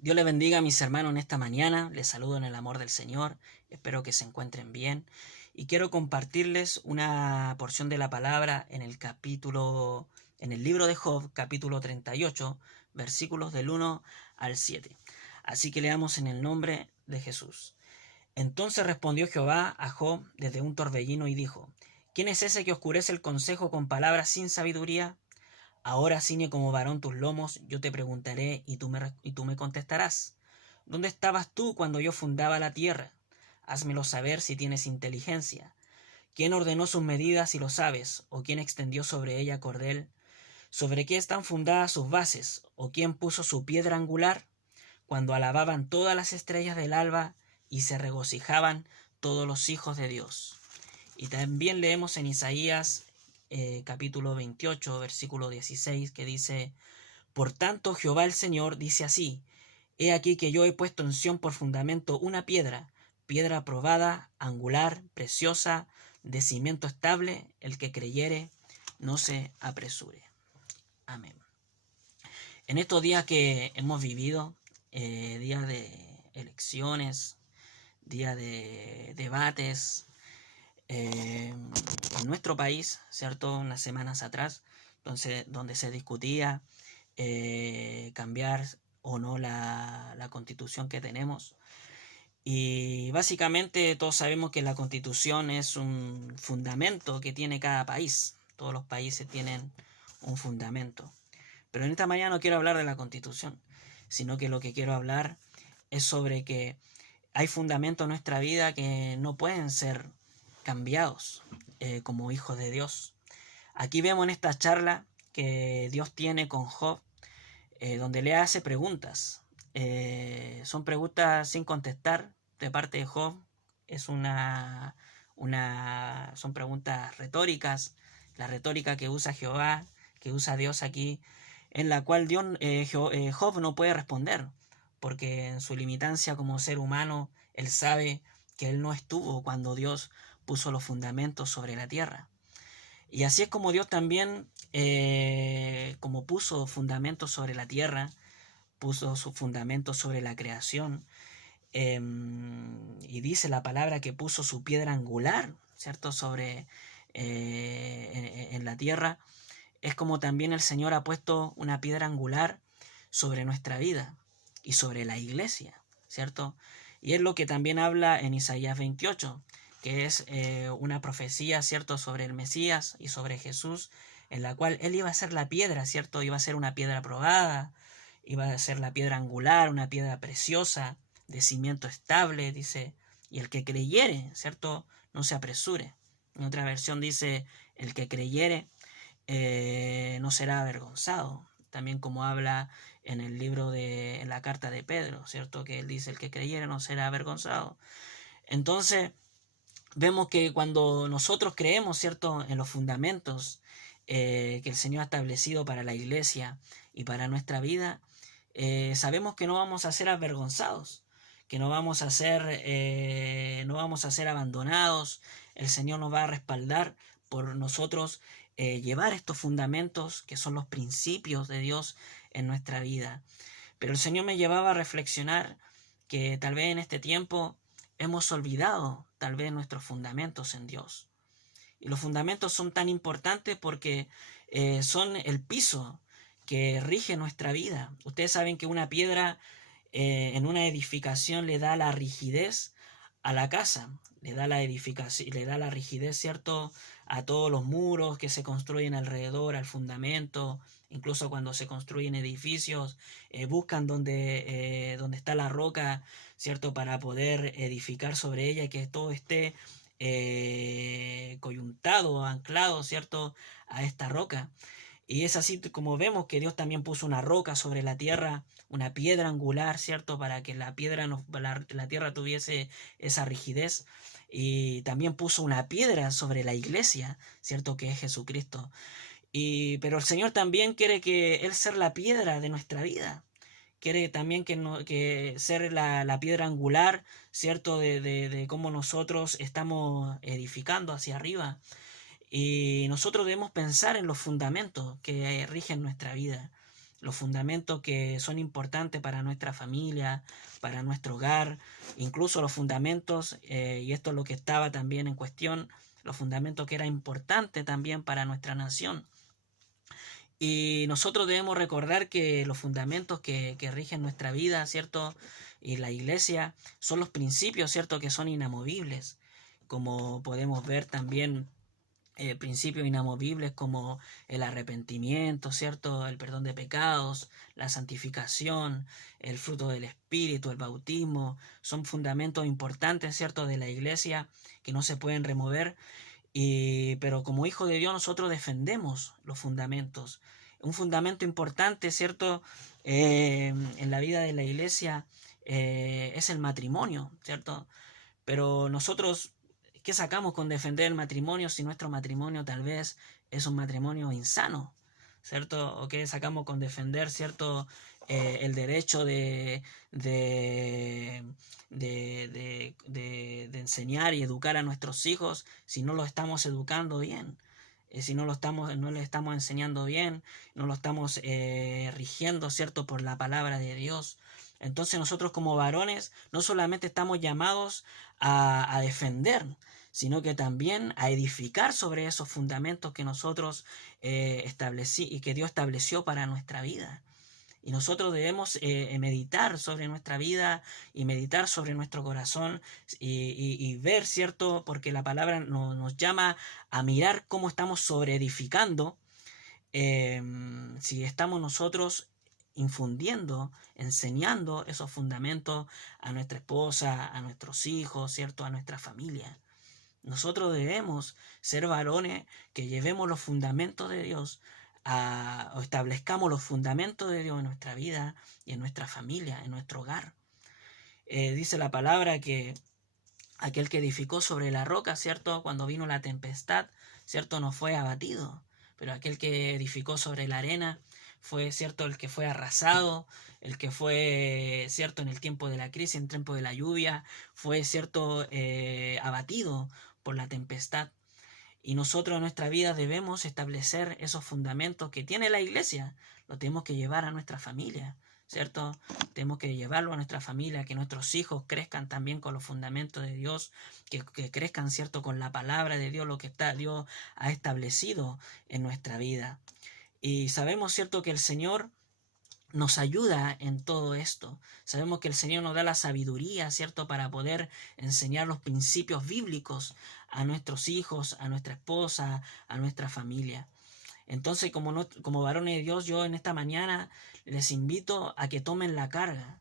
Dios les bendiga a mis hermanos en esta mañana. Les saludo en el amor del Señor. Espero que se encuentren bien. Y quiero compartirles una porción de la palabra en el libro de Job, capítulo 38, versículos del 1 al 7. Así que leamos en el nombre de Jesús. Entonces respondió Jehová a Job desde un torbellino y dijo: ¿Quién es ese que oscurece el consejo con palabras sin sabiduría? Ahora ciñe como varón tus lomos, yo te preguntaré y tú me contestarás. ¿Dónde estabas tú cuando yo fundaba la tierra? Házmelo saber si tienes inteligencia. ¿Quién ordenó sus medidas si lo sabes? ¿O quién extendió sobre ella cordel? ¿Sobre qué están fundadas sus bases? ¿O quién puso su piedra angular? Cuando alababan todas las estrellas del alba y se regocijaban todos los hijos de Dios. Y también leemos en Isaías capítulo 28, versículo 16, que dice: Por tanto Jehová el Señor dice así: He aquí que yo he puesto en Sión por fundamento una piedra, piedra probada, angular, preciosa, de cimiento estable, el que creyere no se apresure. Amén. En estos días que hemos vivido, días de elecciones, días de debates, en nuestro país, ¿cierto? Unas semanas atrás, donde se discutía cambiar o no la constitución que tenemos. Y básicamente todos sabemos que la constitución es un fundamento que tiene cada país. Todos los países tienen un fundamento. Pero en esta mañana no quiero hablar de la constitución, sino que lo que quiero hablar es sobre que hay fundamentos en nuestra vida que no pueden ser cambiados como hijos de Dios. Aquí vemos en esta charla que Dios tiene con Job, donde le hace preguntas. Son preguntas sin contestar de parte de Job. Son preguntas retóricas, la retórica que usa Jehová, que usa Dios aquí, en la cual Job no puede responder, porque en su limitancia como ser humano, él sabe que él no estuvo cuando Dios puso los fundamentos sobre la tierra. Y así es como Dios también, como puso fundamentos sobre la tierra, puso sus fundamentos sobre la creación, y dice la palabra que puso su piedra angular, ¿cierto?, sobre en la tierra. Es como también el Señor ha puesto una piedra angular sobre nuestra vida y sobre la iglesia, ¿cierto? Y es lo que también habla en Isaías 28, que es una profecía, ¿cierto?, sobre el Mesías y sobre Jesús, en la cual Él iba a ser la piedra, ¿cierto? Iba a ser una piedra probada, iba a ser la piedra angular, una piedra preciosa, de cimiento estable, dice, y el que creyere, ¿cierto?, no se apresure. En otra versión dice: el que creyere no será avergonzado. También como habla en el libro en la carta de Pedro, ¿cierto?, que él dice: el que creyere no será avergonzado. Entonces, vemos que cuando nosotros creemos, ¿cierto?, en los fundamentos que el Señor ha establecido para la iglesia y para nuestra vida, sabemos que no vamos a ser avergonzados, que no vamos a ser abandonados. El Señor nos va a respaldar por nosotros llevar estos fundamentos que son los principios de Dios en nuestra vida. Pero el Señor me llevaba a reflexionar que tal vez en este tiempo hemos olvidado tal vez nuestros fundamentos en Dios. Y los fundamentos son tan importantes porque son el piso que rige nuestra vida. Ustedes saben que una piedra en una edificación le da la rigidez a la casa, le da la edificación, le da la rigidez, ¿cierto?, a todos los muros que se construyen alrededor, al fundamento. Incluso cuando se construyen edificios, buscan donde está la roca, ¿cierto?, para poder edificar sobre ella y que todo esté coyuntado, anclado, ¿cierto?, a esta roca. Y es así como vemos que Dios también puso una roca sobre la tierra, una piedra angular, ¿cierto?, para que la tierra tuviese esa rigidez. Y también puso una piedra sobre la iglesia, ¿cierto?, que es Jesucristo. Pero el Señor también quiere que Él ser la piedra de nuestra vida. Quiere también que ser la piedra angular, ¿cierto?, de cómo nosotros estamos edificando hacia arriba. Y nosotros debemos pensar en los fundamentos que rigen nuestra vida. los fundamentos que son importantes para nuestra familia, para nuestro hogar, incluso los fundamentos, y esto es lo que estaba también en cuestión, los fundamentos que eran importantes también para nuestra nación. Y nosotros debemos recordar que los fundamentos que rigen nuestra vida, ¿cierto? Y la iglesia son los principios, ¿cierto? Que son inamovibles, como podemos ver también principios inamovibles como el arrepentimiento, ¿cierto? El perdón de pecados, la santificación, el fruto del Espíritu, el bautismo, son fundamentos importantes, ¿cierto? De la iglesia que no se pueden remover. Pero como hijo de Dios nosotros defendemos los fundamentos. Un fundamento importante, ¿cierto? En la vida de la iglesia es el matrimonio, ¿cierto? Pero nosotros, ¿qué sacamos con defender el matrimonio si nuestro matrimonio tal vez es un matrimonio insano? ¿Cierto? ¿O qué sacamos con defender, ¿cierto? El derecho de enseñar y educar a nuestros hijos si no los estamos educando bien, si no les estamos enseñando bien, no lo estamos rigiendo, ¿cierto? Por la palabra de Dios. Entonces nosotros como varones no solamente estamos llamados a defender, sino que también a edificar sobre esos fundamentos que nosotros y que Dios estableció para nuestra vida. Y nosotros debemos meditar sobre nuestra vida y meditar sobre nuestro corazón y ver, ¿cierto? Porque la palabra nos llama a mirar cómo estamos sobreedificando, si estamos nosotros infundiendo, enseñando esos fundamentos a nuestra esposa, a nuestros hijos, ¿cierto? A nuestra familia. Nosotros debemos ser varones que llevemos los fundamentos de Dios o establezcamos los fundamentos de Dios en nuestra vida y en nuestra familia, en nuestro hogar. Dice la palabra que aquel que edificó sobre la roca, ¿cierto? Cuando vino la tempestad, ¿cierto? No fue abatido, pero aquel que edificó sobre la arena fue, ¿cierto? El que fue arrasado, el que fue, ¿cierto? En el tiempo de la crisis, en el tiempo de la lluvia, fue, ¿cierto? Abatido por la tempestad. Y nosotros en nuestra vida debemos establecer esos fundamentos que tiene la iglesia. Lo tenemos que llevar a nuestra familia, ¿cierto? Tenemos que llevarlo a nuestra familia, que nuestros hijos crezcan también con los fundamentos de Dios, que crezcan, ¿cierto? Con la palabra de Dios, lo que Dios ha establecido en nuestra vida. Y sabemos, ¿cierto? Que el Señor nos ayuda en todo esto. Sabemos que el Señor nos da la sabiduría, ¿cierto? Para poder enseñar los principios bíblicos a nuestros hijos, a nuestra esposa, a nuestra familia. Entonces, como varones de Dios, yo en esta mañana les invito a que tomen la carga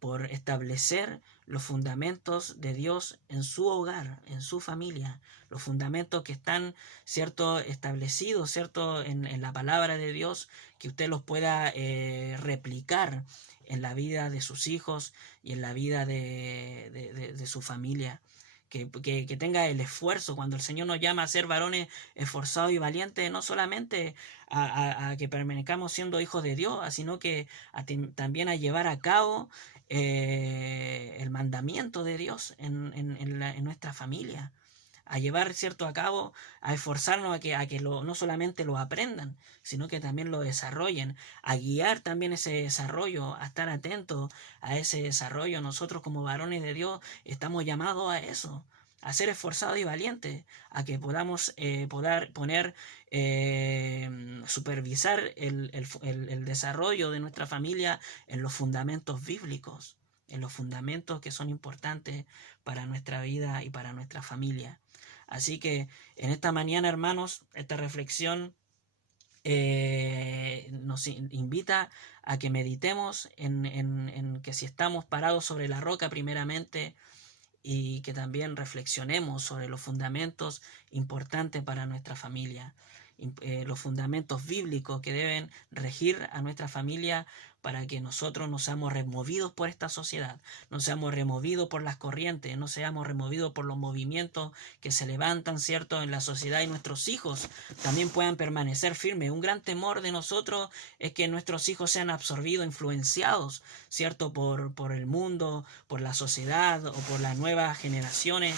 por establecer los fundamentos de Dios en su hogar, en su familia, los fundamentos que están, ¿cierto?, establecidos, ¿cierto?, en la palabra de Dios, que usted los pueda replicar en la vida de sus hijos y en la vida de su familia. Que tenga el esfuerzo cuando el Señor nos llama a ser varones esforzados y valientes, no solamente a que permanezcamos siendo hijos de Dios, sino que también a llevar a cabo el mandamiento de Dios en nuestra familia, a llevar, ¿cierto?, a cabo, a esforzarnos a que no solamente lo aprendan, sino que también lo desarrollen, a guiar también ese desarrollo, a estar atentos a ese desarrollo. Nosotros como varones de Dios estamos llamados a eso, a ser esforzados y valientes, a que podamos supervisar el desarrollo de nuestra familia en los fundamentos bíblicos, en los fundamentos que son importantes para nuestra vida y para nuestra familia. Así que en esta mañana, hermanos, esta reflexión nos invita a que meditemos en que si estamos parados sobre la roca primeramente, y que también reflexionemos sobre los fundamentos importantes para nuestra familia, los fundamentos bíblicos que deben regir a nuestra familia para que nosotros no seamos removidos por esta sociedad, no seamos removidos por las corrientes, no seamos removidos por los movimientos que se levantan, ¿cierto?, en la sociedad, y nuestros hijos también puedan permanecer firmes. Un gran temor de nosotros es que nuestros hijos sean absorbidos, influenciados, ¿cierto?, por el mundo, por la sociedad o por las nuevas generaciones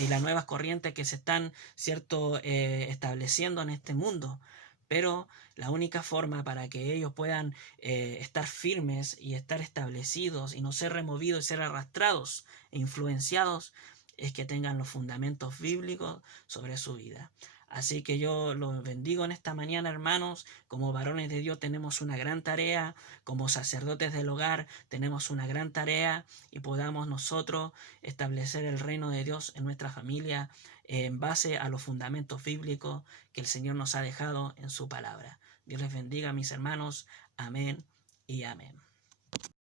y las nuevas corrientes que se están, ¿cierto?, estableciendo en este mundo. Pero La única forma para que ellos puedan estar firmes y estar establecidos y no ser removidos y ser arrastrados e influenciados es que tengan los fundamentos bíblicos sobre su vida. Así que yo los bendigo en esta mañana, hermanos. Como varones de Dios tenemos una gran tarea, como sacerdotes del hogar tenemos una gran tarea, y podamos nosotros establecer el reino de Dios en nuestra familia en base a los fundamentos bíblicos que el Señor nos ha dejado en su palabra. Dios les bendiga, mis hermanos. Amén y amén.